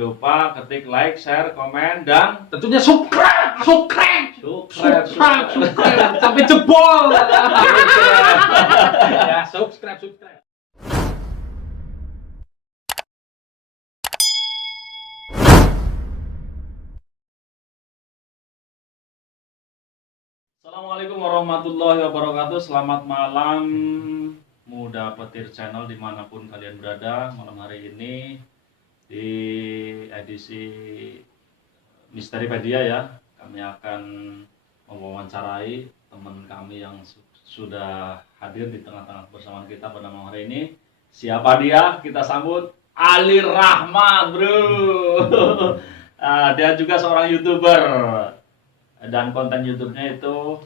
lupa ketik like, share, komen, dan tentunya subscribe. Sampai jebol. Ya, subscribe. Assalamualaikum warahmatullahi wabarakatuh. Selamat malam Muda Petir Channel dimanapun kalian berada. Malam hari ini di edisi Misteripedia ya, kami akan mewawancarai teman kami yang sudah hadir di tengah-tengah bersama kita pada malam hari ini. Siapa dia? Kita sambut Ali Rahmat, bro. Dia juga seorang YouTuber dan konten YouTube-nya itu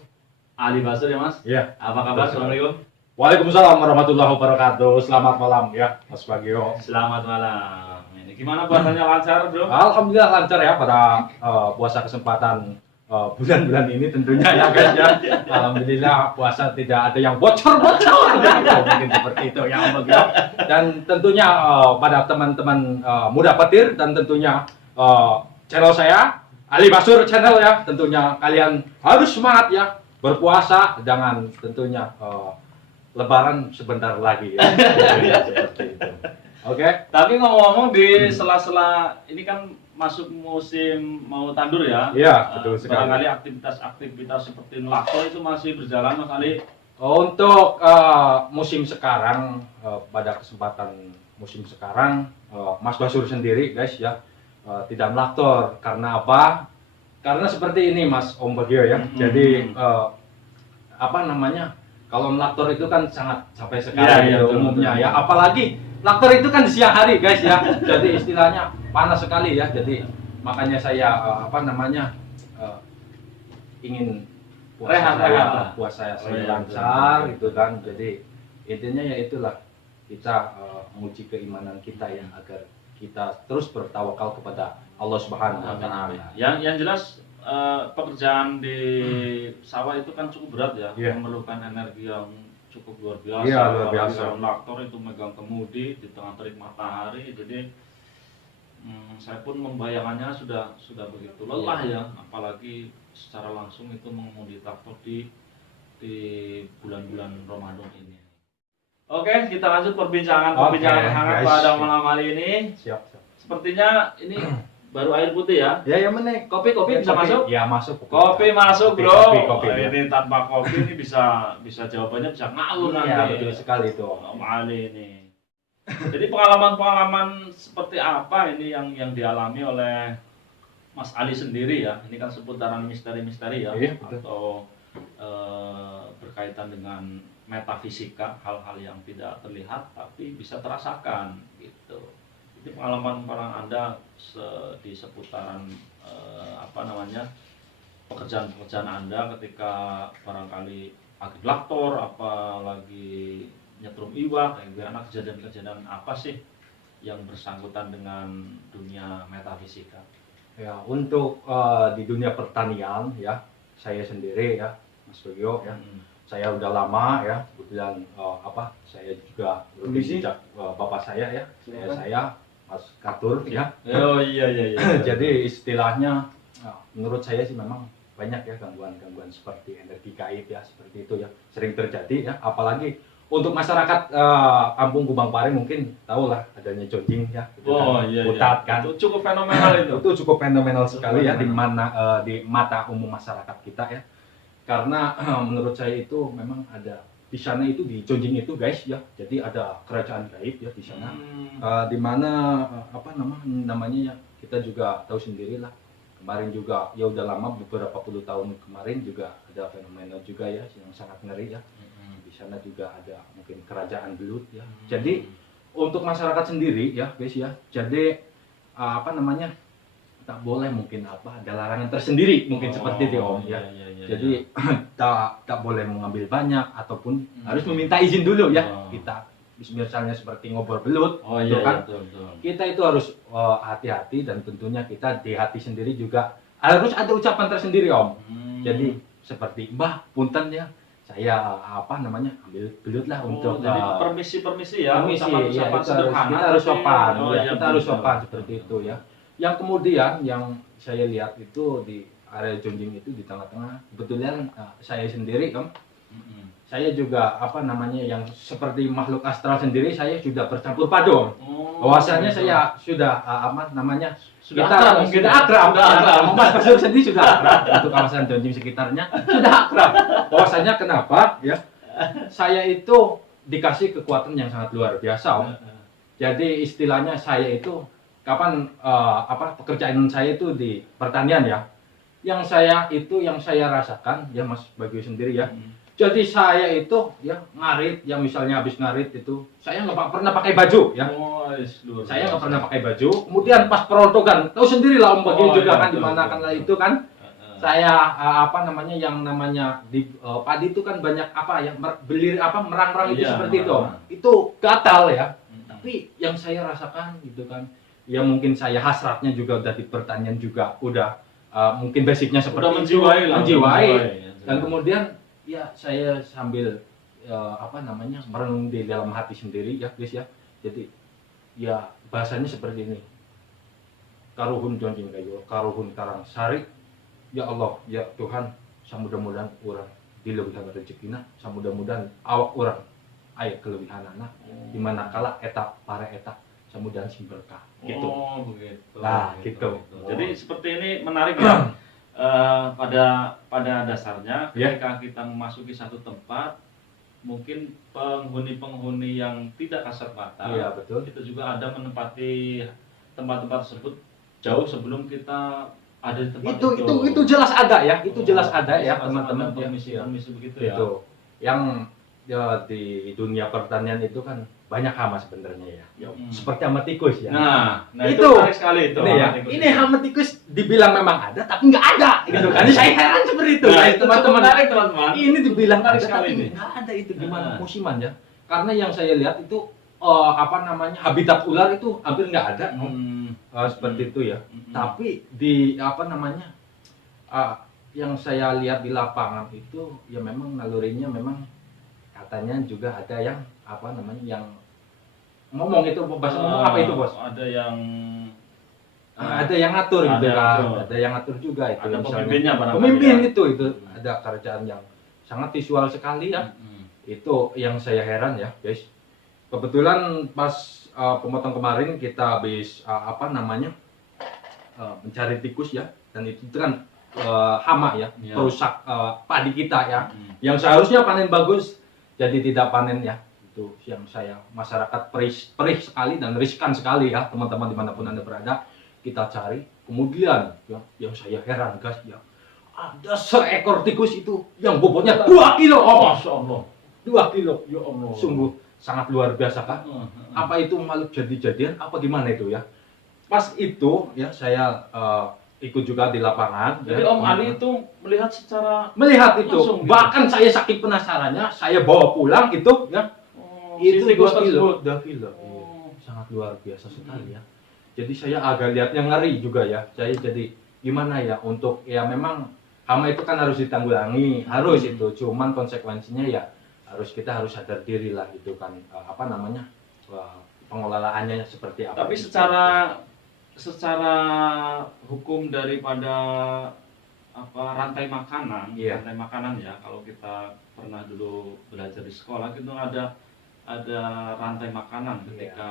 Ali Basur ya Mas? Iya. Apa kabar? Assalamualaikum. Waalaikumsalam warahmatullahi wabarakatuh. Selamat malam ya, Mas Bagio. Selamat malam. Ini gimana puasanya, lancar, Bro? Alhamdulillah lancar ya pada puasa kesempatan bulan-bulan ini tentunya ya guys ya. Alhamdulillah puasa tidak ada yang bocor-bocor gitu. Mungkin seperti itu ya Om Bagio. Dan tentunya pada teman-teman Muda Petir dan tentunya channel saya Ali Basur Channel ya, tentunya kalian harus semangat ya berpuasa, jangan tentunya Lebaran sebentar lagi ya. Seperti itu. Oke. Tapi ngomong-ngomong di sela-sela ini kan masuk musim mau tandur ya. Iya, betul sekali. Barangkali aktivitas seperti ngelakto itu masih berjalan Mas Ali. Untuk musim sekarang, pada kesempatan musim sekarang, Mas Basur sendiri guys ya tidak melaktor. Karena apa? Karena seperti ini Mas Om Bagio ya. Jadi apa namanya? Kalau melaktor itu kan sangat capek sekali umumnya ya. Apalagi laktor itu kan di siang hari guys ya. Jadi istilahnya panas sekali ya. Jadi makanya saya apa namanya ingin puasa saya lancar gitu kan. Jadi intinya ya itulah, kita menguji keimanan kita ya, agar kita terus bertawakal kepada Allah Subhanahu wa taala. Yang jelas pekerjaan di sawah itu kan cukup berat ya, memerlukan energi yang cukup luar biasa. Iya, luar biasa. Laktor itu megang kemudi di tengah terik matahari, jadi saya pun membayangkannya sudah begitu lelah ya, apalagi secara langsung itu mengemudi traktor di bulan-bulan Ramadan ini. Oke, kita lanjut perbincangan hangat pada malam hari ini. Siap. Sepertinya ini baru air putih ya? Ya menek. Kopi bisa masuk? Ya masuk. Kopi masuk bro. Kopi. Ini tanpa kopi ini bisa jawabannya bisa ngawur nanti. Iya betul sekali itu. Om Ali ini. Jadi pengalaman seperti apa ini yang dialami oleh Mas Ali sendiri ya? Ini kan seputaran misteri-misteri ya? Iya, betul. Atau berkaitan dengan metafisika, hal-hal yang tidak terlihat tapi bisa terasakan gitu. Jadi pengalaman Anda di seputaran pekerjaan Anda ketika barangkali lagi laktor, apalagi nyetrum iwak, anak kejadian-kejadian apa sih yang bersangkutan dengan dunia metafisika? Ya, untuk di dunia pertanian ya, saya sendiri ya, Mas Bagio ya. Saya udah lama ya, kebetulan saya juga sejak bapak saya ya. Saya Mas Katur ya. Oh iya. Jadi istilahnya menurut saya sih memang banyak ya gangguan seperti energi gaib ya, seperti itu ya, sering terjadi ya. Apalagi untuk masyarakat Kampung Kubang Pare mungkin tahu lah adanya joding ya. Butat kan. Itu cukup fenomenal itu. Itu cukup fenomenal sekali ya di mata umum masyarakat kita ya. Karena menurut saya itu memang ada di sana itu, di Jonjing itu guys ya, jadi ada kerajaan gaib ya di sana, di mana namanya ya, kita juga tahu sendiri lah, kemarin juga ya udah lama, beberapa puluh tahun kemarin juga ada fenomena juga ya yang sangat ngeri ya. Di sana juga ada mungkin kerajaan belut ya. Jadi untuk masyarakat sendiri ya guys ya, jadi tak boleh mungkin ada larangan tersendiri mungkin seperti itu Om ya. Jadi tak boleh mengambil banyak ataupun harus meminta izin dulu ya. Kita misalnya seperti ngobor belut, betul. Kita itu harus hati-hati, dan tentunya kita di hati sendiri juga harus ada ucapan tersendiri Om. Jadi seperti Mbah punten ya, saya ambil belut lah untuk jadi permisi ya, ucapan sederhana. Kita harus sopan, kita harus sopan seperti itu ya. Yang kemudian yang saya lihat itu di area Jonjing itu di tengah-tengah, kebetulan saya sendiri kan, saya juga apa namanya yang seperti makhluk astral sendiri, saya sudah bercampur padu. Bahwasanya saya sudah apa namanya Sudah kita akrab mungkin. sudah akrab, Sudah akrab. Mas Basur sendiri sudah akrab untuk kawasan Jonjing sekitarnya sudah akrab. Bahwasanya kenapa ya? Saya itu dikasih kekuatan yang sangat luar biasa, Om. Jadi istilahnya saya itu kapan apa pekerjaan saya itu di pertanian ya. Yang saya rasakan ya Mas Bagio sendiri ya. Jadi saya itu ya ngarit, yang misalnya habis ngarit itu saya nggak pernah pakai baju ya. Saya nggak pernah pakai baju. Kemudian pas perontokan, tahu sendiri lah Om Bagio juga kan di mana kan itu kan. Saya apa namanya yang namanya di padi itu kan banyak apa ya belir apa merang-merang itu Iya, seperti itu Om. merang. Itu gatal ya. Tapi yang saya rasakan gitu kan, ya mungkin saya hasratnya juga udah di pertanian juga udah mungkin basicnya seperti Udah menjiwai lah. menjiwai. Dan kemudian ya saya sambil apa namanya merenung di dalam hati sendiri ya guys ya. Jadi ya bahasanya seperti ini. Karuhun Jonjing Kayu, karuhun Karang Sari. Ya Allah, ya Tuhan, samudah-mudahan orang dilebihan rezekina, samudah-mudahan awak orang aya kelebihan anak. Di mana kala eta para eta samudahan sing berkah gitu. Oh, begitu. Nah, gitu. Jadi seperti ini menarik ya. Pada dasarnya Ya. ketika kita memasuki satu tempat, mungkin penghuni-penghuni yang tidak kasat mata Iya, betul. itu juga ada menempati tempat-tempat tersebut jauh sebelum kita ada di tempat Itu jelas ada ya, itu jelas ada ya Sama-sama teman-teman ada ya. permisi-permisi begitu ya. Itu yang ya di dunia pertanian itu kan banyak hama sebenarnya ya. Seperti hama tikus ya. Nah itu Itu. menarik sekali itu. Ini ya, hama tikus ini itu. hama tikus dibilang memang ada tapi nggak ada gitu kan. Saya heran seperti itu. Nah, Guys, itu teman-teman menarik teman-teman. Ini dibilang Menarik ada sekali tapi ini. nggak ada itu gimana Nah. musiman ya. Karena yang saya lihat itu apa namanya habitat ular itu hampir nggak ada. Seperti itu ya. Tapi di apa namanya yang saya lihat di lapangan itu ya memang nalurinya memang katanya juga ada yang apa namanya yang ngomong itu bahasa ngomong apa itu bos? Ada yang Ada yang ngatur ada gitu yang kan, ngatur. ada yang ngatur juga itu. ada misalnya. pemimpinnya barangkali Pemimpin ya. itu ada kerjaan yang sangat visual sekali ya. Itu yang saya heran ya guys. Kebetulan pas pemotong kemarin kita habis apa namanya mencari tikus ya, dan itu kan hama ya, Iya. perusak padi kita ya, yang seharusnya panen bagus jadi tidak panen ya. Itu yang saya masyarakat perih sekali dan riskan sekali ya teman-teman dimanapun Anda berada, kita cari. Kemudian ya, yang saya heran guys ya, ada seekor tikus itu yang bobotnya 2 kilo. Oh, Masya Allah. 2 kilo. Ya Allah. Sungguh sangat luar biasa kan? Apa itu makhluk jadi-jadian? Apa gimana itu ya? Pas itu ya saya ikut juga di lapangan. Jadi ya, Om teman-teman. Ali itu melihat secara melihat itu, langsung gitu? bahkan saya saking penasarannya, saya bawa pulang itu ya. Itu si tikus 2 kilo. tersebut. 2 kilo. Oh. Sangat luar biasa sekali ya. Jadi saya agak lihatnya ngeri juga ya. Saya jadi gimana ya untuk ya memang hama itu kan harus ditanggulangi, harus itu. Cuman konsekuensinya ya kita harus sadar diri lah gitu kan. Apa namanya? Pengelolaannya seperti apa. Tapi gitu. secara hukum daripada apa rantai makanan, Iya. rantai makanan ya, kalau kita pernah dulu belajar di sekolah itu ada rantai makanan ketika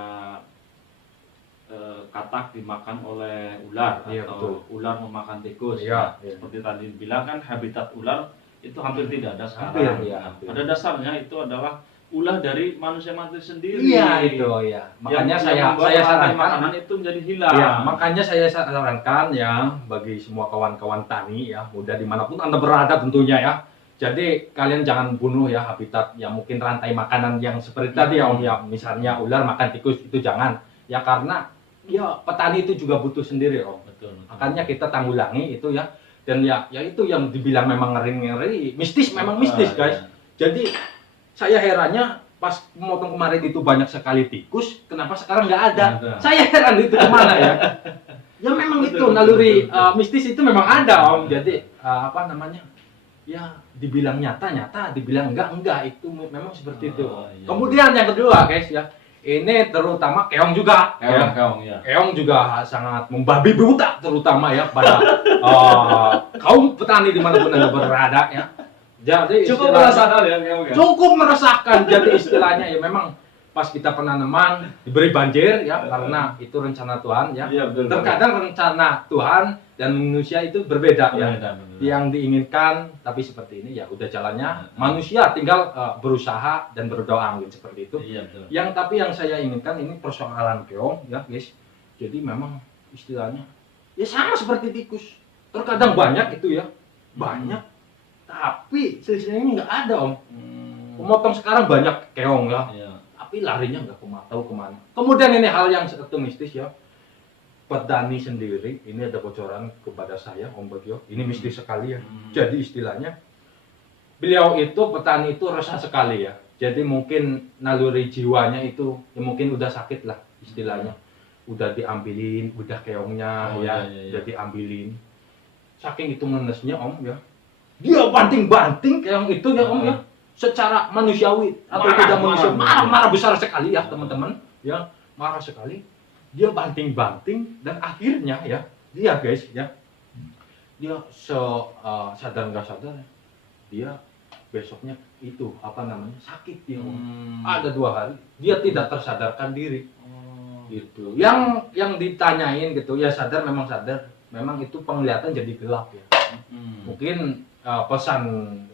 katak dimakan oleh ular Iya, atau ular memakan tikus. Iya, Nah, iya. seperti tadi bilang kan habitat ular itu hampir tidak ada sekarang. Hampir, iya, Nah, hampir. pada dasarnya itu adalah ulah dari manusia-manusia sendiri. Iya itu ya. Makanya yang membuat saya rantai sarankan makanan itu menjadi hilang. ya, makanya saya sarankan ya bagi semua kawan-kawan tani ya, mudah dimanapun Anda berada tentunya ya. Jadi kalian jangan bunuh ya habitat yang mungkin rantai makanan yang seperti tadi ya Om ya, misalnya ular makan tikus itu jangan. Ya karena ya petani itu juga butuh sendiri Om. Betul. Makanya kita tanggulangi itu ya. Dan ya itu yang dibilang memang ngeri-ngeri, mistis memang mistis guys. Jadi saya herannya pas memotong kemarin itu banyak sekali tikus, kenapa sekarang nggak ada? Nggak ada. Saya heran itu kemana ya? Ya memang Betul, itu betul, naluri betul. mistis itu memang ada Om. Jadi apa namanya? Ya dibilang nyata, dibilang enggak itu memang seperti itu. Oh, iya. Kemudian yang kedua guys ya, ini terutama keong juga. Keong ya. Keong juga sangat membabi buta terutama ya pada kaum petani dimanapun Anda berada ya. Jadi Cukup istilahnya- merasakan ya keong ya. cukup merasakan. Jadi istilahnya ya memang pas kita penanaman diberi banjir ya karena itu rencana Tuhan ya. Iya betul. Terkadang rencana Tuhan dan manusia itu berbeda ya. Berbeda. Yang diinginkan tapi seperti ini ya udah jalannya. Manusia tinggal berusaha dan berdoa gitu seperti itu. Iya betul. Tapi yang saya inginkan ini persoalan keong ya guys. Jadi memang istilahnya ya sama seperti tikus. Terkadang banyak itu ya. Banyak. Tapi selisihnya nggak ada om. Pemotong sekarang banyak keong ya. Iya. Tapi larinya nggak tahu kemana. Kemudian ini hal yang satu mistis ya. Petani sendiri, ini ada bocoran kepada saya Om Bagio. Ini mistis sekali ya. Jadi istilahnya beliau itu petani itu resah sekali ya. Jadi mungkin naluri jiwanya itu ya mungkin udah sakit lah istilahnya. Udah diambilin, udah keongnya Oh, ya, iya. udah diambilin. Saking itu menesnya Om ya. Dia banting-banting keong itu ya Om ya. Secara manusiawi atau Marah, tidak manusiawi, marah. marah besar sekali ya teman-teman. Ya, marah sekali. Dia banting-banting dan akhirnya ya, dia guys ya. Dia sadar nggak sadar dia besoknya itu apa namanya sakit dia Om. Ada 2 hari dia tidak tersadarkan diri gitu. Yang ditanyain gitu ya sadar memang itu penglihatan jadi gelap ya. Mungkin pesan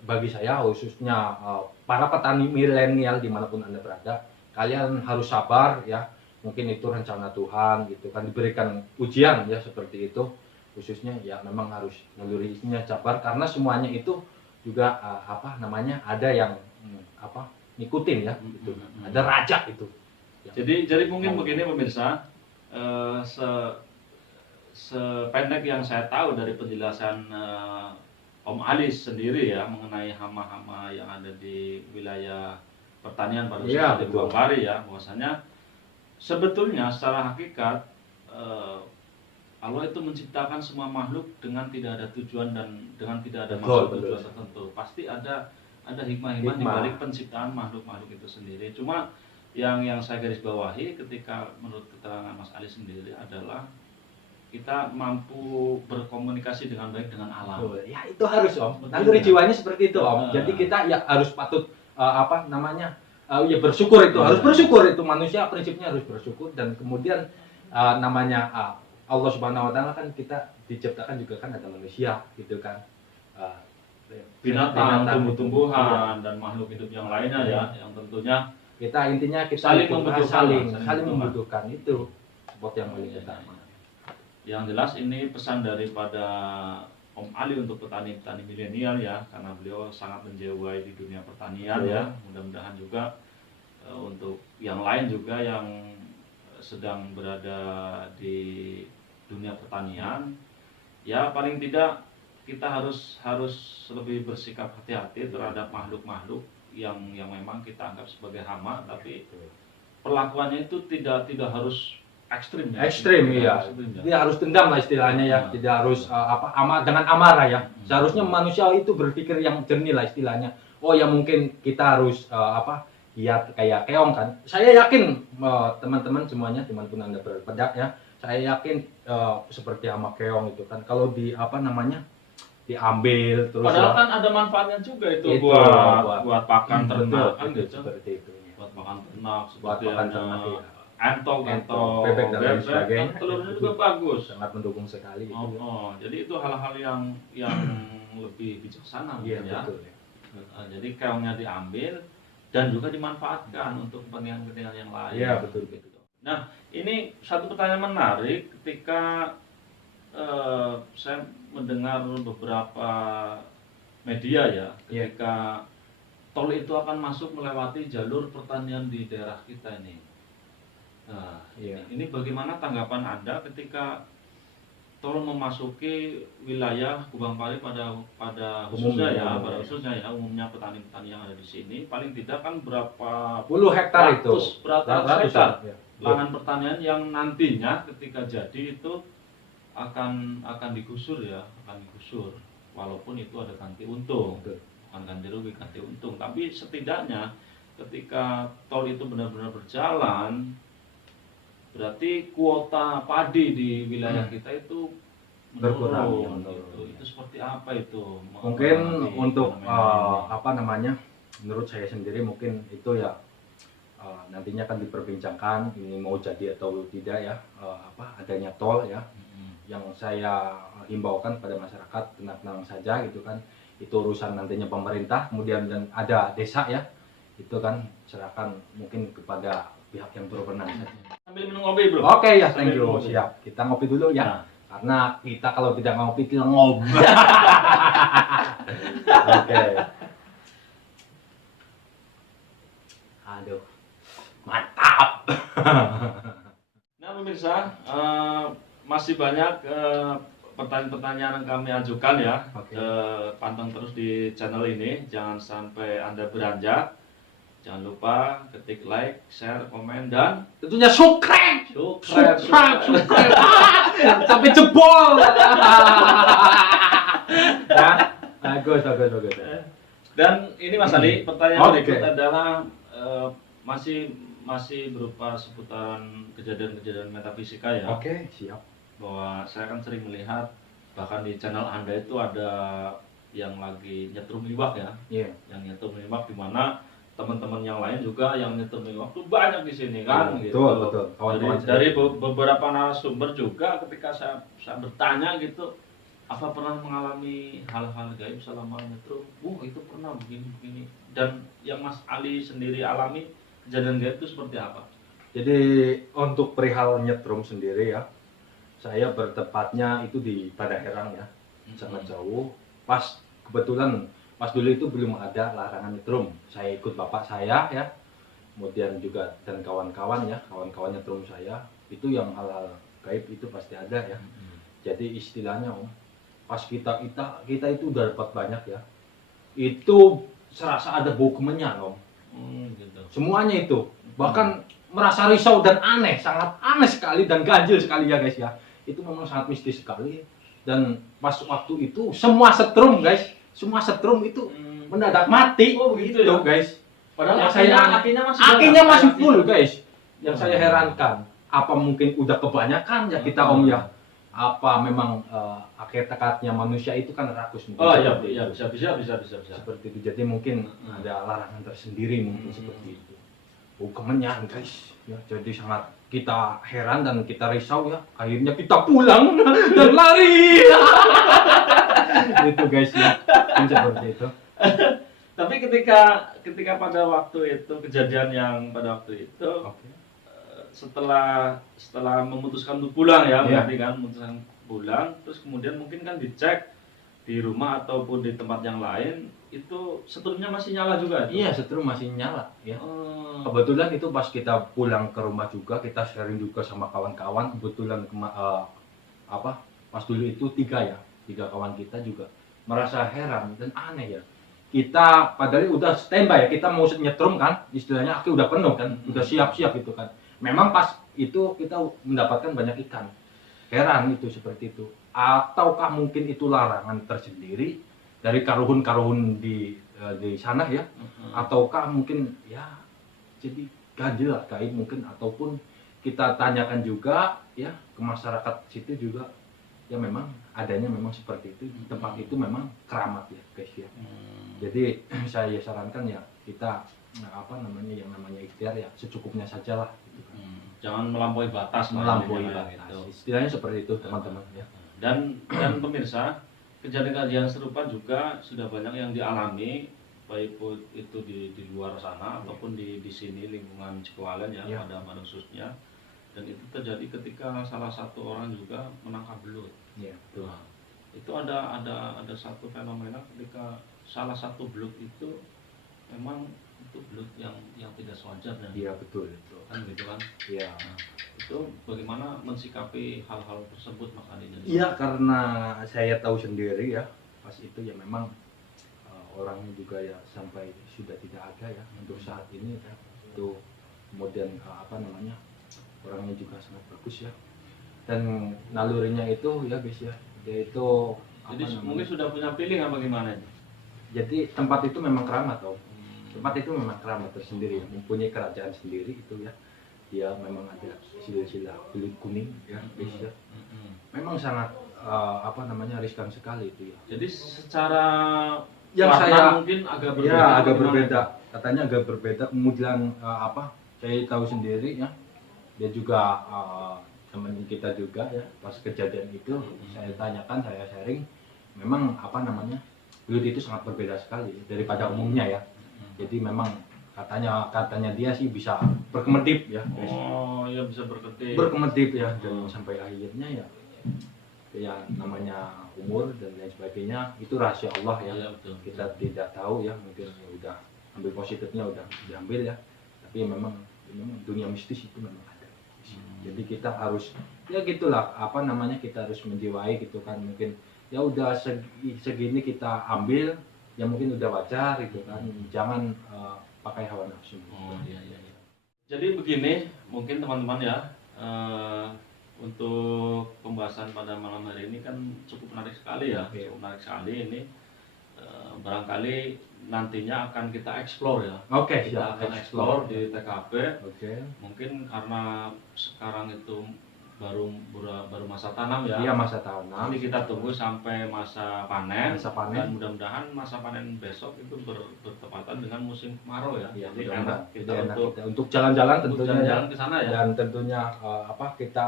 bagi saya khususnya para petani milenial dimanapun Anda berada, kalian harus sabar ya. Mungkin itu rencana Tuhan gitu kan, diberikan ujian ya seperti itu. Khususnya ya memang harus nalurinya sabar karena semuanya itu juga ada yang ngikutin ya gitu. Ada raja itu. Jadi mungkin begini pemirsa, sependek yang saya tahu dari penjelasan Om Alis sendiri ya mengenai hama-hama yang ada di wilayah pertanian pada Iya, khususnya di betul. Buangpari ya, bahwasanya sebetulnya secara hakikat Allah itu menciptakan semua makhluk dengan tidak ada tujuan dan dengan tidak ada Betul, maksud betul. tujuan tertentu. Pasti ada hikmah-hikmah di Hikmah. balik penciptaan makhluk-makhluk itu sendiri. Cuma yang saya garis bawahi ketika menurut keterangan Mas Ali sendiri adalah kita mampu berkomunikasi dengan baik dengan alam. Betul. Ya itu harus Om. Betul, Naluri ya. jiwanya seperti itu Om. Jadi kita ya harus patut ya bersyukur itu. Harus bersyukur itu manusia prinsipnya harus bersyukur dan kemudian Allah Subhanahu wa taala kan kita diciptakan juga kan ada manusia gitu kan. Binatang, tumbuh-tumbuhan Iya. dan makhluk hidup yang lainnya ya, yang tentunya Kita intinya kita Saling itu membutuhkan, saling membutuhkan itu spot yang paling utama. yang jelas ini pesan daripada Om Ali untuk petani-petani milenial ya, karena beliau sangat menjiwai di dunia pertanian ya. Mudah-mudahan juga untuk yang lain juga yang sedang berada di dunia pertanian, ya paling tidak kita harus lebih bersikap hati-hati terhadap makhluk-makhluk yang memang kita anggap sebagai hama, tapi perlakuannya itu tidak harus ekstrim ya. Ekstrim Tidak iya. harus ekstrim, ya. Dia harus dendam lah istilahnya ya. Nah. Tidak harus dengan amarah ya. Seharusnya manusia itu berpikir yang jernih lah istilahnya. Oh ya mungkin kita harus giat kayak keong kan. Saya yakin teman-teman semuanya dimanapun Anda berada ya. Saya yakin seperti sama keong itu kan. Kalau diambil terus Padahal kan ada manfaatnya juga itu, Itu, buat pakan ternak kan betul, gitu. seperti itu. Ya. Buat pakan ternak Buat seperti pakan ada ternak, iya. entok, bebek dan lain sebagainya. kan telurnya juga bagus. Sangat mendukung sekali itu. Oh, jadi itu hal-hal yang lebih bijaksana Iya mungkin ya. betul ya. Jadi keongnya diambil dan juga dimanfaatkan untuk kepentingan-kepentingan yang lain. Iya betul gitu. Nah, ini satu pertanyaan menarik ketika saya mendengar beberapa media ya, ketika tol itu akan masuk melewati jalur pertanian di daerah kita ini. Nah, ini bagaimana tanggapan Anda ketika tol memasuki wilayah Kubangpari pada khususnya umumnya petani-petani yang ada di sini paling tidak kan berapa puluh hektar itu. ratus hektar Ya. lahan pertanian yang nantinya ketika jadi itu akan digusur walaupun itu ada ganti untung, Betul. bukan ganti rugi, ganti untung, tapi setidaknya ketika tol itu benar-benar berjalan, berarti kuota padi di wilayah kita itu Berkurang, ya, menurun, menurun. gitu. Itu seperti apa itu? Mungkin mengamati untuk fenomena ini? apa namanya, menurut saya sendiri mungkin itu ya nantinya akan diperbincangkan ini mau jadi atau tidak ya, apa adanya tol ya. Yang saya himbaukan pada masyarakat tenang-tenang saja gitu kan, itu urusan nantinya pemerintah, kemudian dan ada desa ya, itu kan serahkan mungkin kepada pihak yang berwenang saja. Sambil minum kopi, Bro. Oke ya, thank Sambil you, minum kopi. siap. Kita ngopi dulu ya, Nah, karena kita kalau tidak ngopi kita ngobrol. Oke. Aduh, mantap. nah pemirsa, masih banyak pertanyaan-pertanyaan yang kami ajukan ya. Oke. Pantang terus di channel ini, jangan sampai Anda beranjak. Jangan lupa ketik like, share, komen, dan Tentunya subscribe. subscribe. Subscribe. Sampai jebol. Ya, bagus. Dan ini Mas Ali, pertanyaan Oke. berikut adalah masih berupa seputaran kejadian-kejadian metafisika ya. Oke, siap. Bahwa saya kan sering melihat bahkan di channel Anda itu ada yang lagi nyetrum liwak ya, Iya. yang nyetrum liwak, di mana teman-teman yang lain juga yang nyetrum liwak tuh banyak di sini kan, gitu. Betul. Kawan-kawan Dari saya. beberapa narasumber juga ketika saya bertanya gitu, apa pernah mengalami hal-hal gaib selama nyetrum? Itu pernah begini. Dan yang Mas Ali sendiri alami kejadian gaib itu seperti apa? Jadi untuk perihal nyetrum sendiri ya, saya bertepatnya itu di Padaherang ya, sangat jauh. Pas kebetulan pas dulu itu belum ada larangan nyetrum. Saya ikut bapak saya ya, kemudian juga dan kawan-kawan ya, kawan-kawan nyetrum saya itu yang hal-hal gaib itu pasti ada ya. Jadi istilahnya Om, pas kita itu udah dapat banyak ya, itu serasa ada bau kemenyan Om. Gitu. Semuanya itu bahkan merasa risau dan aneh, sangat aneh sekali dan ganjil sekali ya guys ya. Itu memang sangat mistis sekali. Dan pas waktu itu semua setrum guys, semua setrum itu mendadak mati. Gitu Itu ya? guys. Padahal Yang saya- akinya masih Akhirnya banyak. masih full guys. Yang Oh. saya herankan, apa mungkin udah kebanyakan ya kita Om ya? Apa memang akhir tekadnya manusia itu kan rakus mungkin. Oh iya, seperti itu. bisa. Seperti itu. Jadi mungkin ada larangan tersendiri mungkin seperti itu. Kemenyan guys ya, jadi sangat kita heran dan kita risau ya, akhirnya kita pulang dan lari. Itu guys ya, mungkin seperti itu. Tapi ketika pada waktu itu kejadian yang pada waktu itu Oke. setelah memutuskan untuk pulang ya, Iya. berarti kan memutuskan pulang, terus kemudian mungkin kan dicek di rumah ataupun di tempat yang lain itu setrumnya masih nyala juga itu? Iya, setrum masih nyala ya. Oh. Kebetulan itu pas kita pulang ke rumah juga, kita sharing juga sama kawan-kawan. Kebetulan pas dulu itu tiga kawan kita juga merasa heran dan aneh ya. Kita padahal udah standby ya, kita mau nyetrum kan, istilahnya aki udah penuh kan, udah siap-siap gitu kan. Memang pas itu kita mendapatkan banyak ikan. Heran itu seperti itu. Ataukah mungkin itu larangan tersendiri dari karuhun-karuhun di sana ya? Ataukah mungkin ya jadi ganjil lah gaib mungkin, ataupun kita tanyakan juga ya ke masyarakat situ juga ya, memang adanya memang seperti itu. Tempat itu memang keramat ya guys ya. Jadi saya sarankan ya kita yang namanya ikhtiar ya secukupnya saja lah gitu kan. Jangan melampaui batas, Melampaui makanya batas. gitu. Istilahnya seperti itu teman-teman ya. Dan pemirsa, kejadian-kejadian serupa juga sudah banyak yang dialami, baik itu di luar sana ataupun di sini lingkungan Cikualen ya, Ya. pada khususnya. Dan itu terjadi ketika salah satu orang juga menangkap belut. Iya, betul. Nah, itu ada satu fenomena ketika salah satu belut itu memang itu belut yang tidak sewajarnya. Iya, betul itu. Kan gitu kan. Iya. Nah, itu bagaimana mensikapi hal-hal tersebut Mas Adi? Iya, karena saya tahu sendiri ya, pas itu ya memang orangnya juga ya sampai sudah tidak ada ya untuk saat ini ya. Itu kemudian orangnya juga sangat bagus ya. Dan nalurinya itu ya guys ya, dia itu Jadi mungkin sudah punya feeling apa gimana ini? jadi tempat itu memang keramat Om. tempat itu memang keramat tersendiri, mempunyai kerajaan sendiri itu ya. Dia memang ada silsilah kulit kuning ya, guys ya. Memang sangat riskan sekali itu ya. Jadi secara Yang warna saya mungkin agak berbeda. ya agak bagaimana? berbeda, katanya agak berbeda. Kemudian saya tahu sendiri ya, dia juga teman kita juga ya, pas kejadian itu saya tanyakan, saya sharing, memang kulit itu sangat berbeda sekali daripada umumnya ya. Jadi memang katanya dia sih bisa berkemedip ya, guys. Oh, ya bisa berkedip. Berkemedip ya, dan sampai akhirnya ya namanya umur dan lain sebagainya itu rahasia Allah ya. Iya, betul. Kita tidak tahu ya, mungkin udah ambil positifnya udah diambil ya, tapi memang dunia mistis itu memang ada. Jadi kita harus ya gitulah, kita harus menjiwai gitu kan. Mungkin ya udah segini kita ambil ya, mungkin udah wajar gitu kan. Jangan pakai hawa nafsu. Oh iya. Jadi begini, mungkin teman-teman ya, untuk pembahasan pada malam hari ini kan cukup menarik sekali ya. Iya. Cukup menarik sekali ini. Barangkali nantinya akan kita explore ya. Oke, Kita siap. akan explore di TKP. Oke. Mungkin karena sekarang itu baru masa tanam ya. Iya, masa tanam. Nanti kita tunggu sampai masa panen. Masa panen. Dan mudah-mudahan masa panen besok itu bertepatan dengan musim kemarau ya. Iya, Jadi mudah-mudahan. enak kita Jadi enak untuk kita untuk jalan-jalan tentunya ya. jalan-jalan ke sana ya. Dan tentunya kita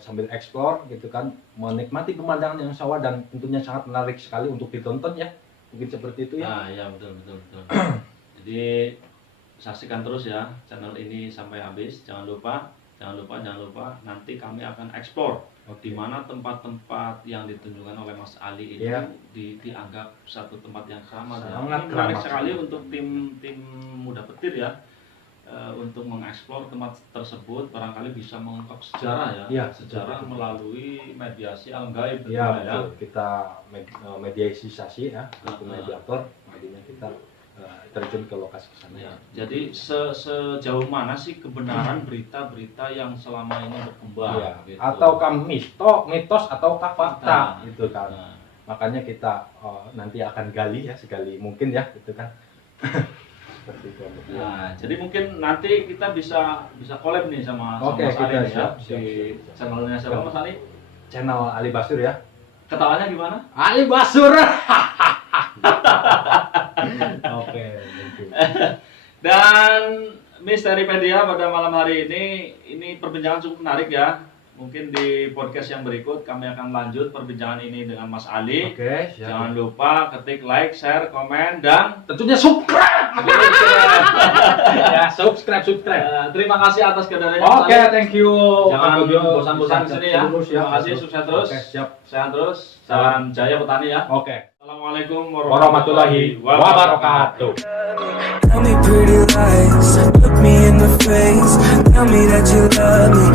sambil explore gitu kan, menikmati pemandangan yang sawah, dan tentunya sangat menarik sekali untuk ditonton ya. Mungkin seperti itu ya. Nah, ya betul. Jadi saksikan terus ya channel ini sampai habis. Jangan lupa nanti kami akan explore di mana tempat-tempat yang ditunjukkan oleh Mas Ali ini Iya. dianggap satu tempat yang keramat ya. Sangat Ini menarik keramat. sekali untuk tim muda petir ya, untuk mengeksplor tempat tersebut, barangkali bisa mengungkap sejarah ya. Iya, Sejarah betul. melalui mediasi alam gaib Iya, tentunya ya. betul. Kita mediasi ya, untuk Ah. mediator, akhirnya kita terjun ke lokasi ke sana. Ya, jadi sejauh mana sih kebenaran berita-berita yang selama ini berkembang? Iya. Gitu. Ataukah mitos ataukah fakta Nah, gitu kan. Nah, Makanya kita nanti akan gali ya, segali mungkin ya gitu kan. Seperti itu. nah, jadi mungkin nanti kita bisa collab nih sama Oke, Mas Ali kita nih ya, siap. di channelnya siapa Mas Ali? Channel Ali Basur ya. Ketawanya gimana? Ali Basur. Oke, thank you. Dan Misteripedia pada malam hari ini perbincangan cukup menarik ya. Mungkin di podcast yang berikut kami akan lanjut perbincangan ini dengan Mas Ali. Oke, siap. Jangan lupa ketik like, share, komen, dan Tentunya subscribe. Ya, subscribe. terima kasih atas kehadirannya. Oke, Mas Ali. thank you. Jangan Apabila bosan-bosan di sini ya. terus Terima kasih, sukses terus. Oke, siap. Sehat terus. Salam jaya petani ya. Oke. Assalamualaikum Warahmatullahi wabarakatuh. Tell me pretty lies, look me in the face. Tell me that you love me,